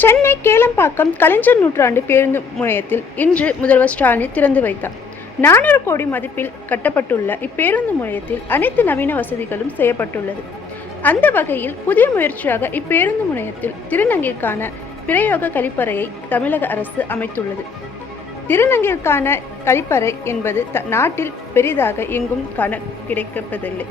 சென்னை கேளம்பாக்கம் கலைஞர் நூற்றாண்டு பேருந்து முனையத்தில் இன்று முதல்வர் ஸ்டாலின் திறந்து வைத்தார். 400 கோடி மதிப்பில் கட்டப்பட்டுள்ள இப்பேருந்து முனையத்தில் அனைத்து நவீன வசதிகளும் செய்யப்பட்டுள்ளது. அந்த வகையில் புதிய முயற்சியாக இப்பேருந்து முனையத்தில் திருநங்கைக்கான பிரயோக கழிப்பறையை தமிழக அரசு அமைத்துள்ளது. திருநங்கைக்கான கழிப்பறை என்பது நாட்டில் பெரிதாக எங்கும் காண கிடைப்பதில்லை.